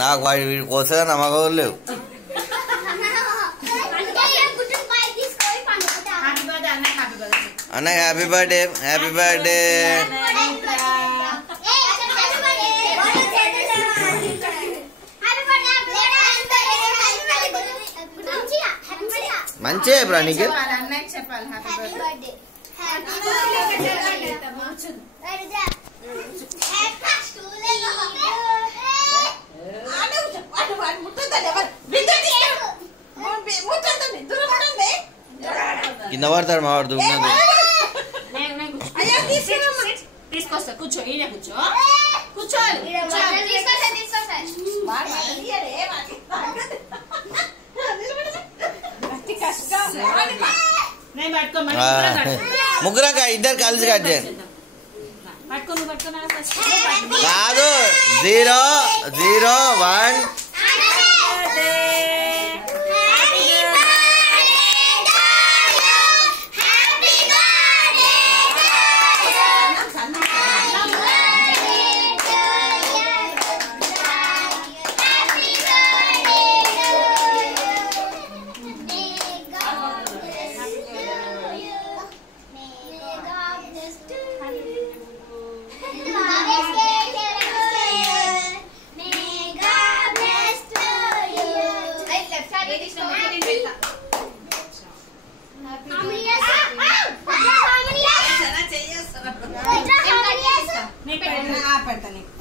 నాకు వీడి కోసగా నమ్మకం లేవు. అన్నయ్య హ్యాపీ బర్త్డే, హ్యాపీ బర్త్డే. మంచిగా ఇప్పుడు నీకు కింద పడతాడు మావాడు దుమ్ము. తీసుకొస్తా కూర్చో, ఈయన కూర్చో, కూర్చోవాలి. ముగ్గురాక ఇద్దరు కలిసి కట్ చేయండి. కాదు 0 0 1. పెడతాను